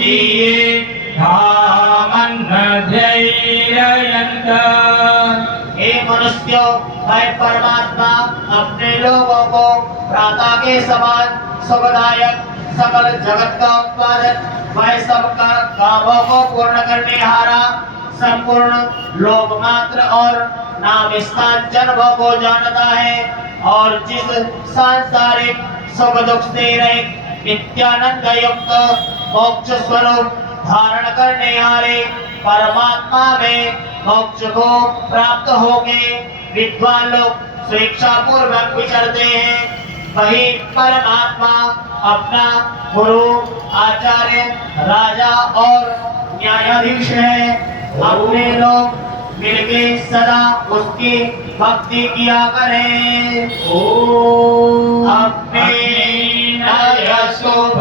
द्वितीये धामन्नध्यैरयन्त। हे मनुष्यों, मैं परमात्मा अपने लोगों को प्रातः के समान सुखदायक सकल जगत का उत्पादक, वह सबका कामों को पूर्ण करने हारा, संपूर्ण लोक मात्र और नाम स्थान जन्मों को जानता है, और जिस सांसारिक सुख दुख से रहित नित्यानंद युक्त मोक्ष स्वरूप धारण करने हारे परमात्मा में मोक्ष को प्राप्त होके विद्वान लोग स्वेच्छा पूर्वक विचरते हैं, वही परमात्मा अपना गुरु, आचार्य, राजा और न्यायाधीश है। अपने लोग मिलके सदा उसकी भक्ति किया करें। ओम अपने नय शुभ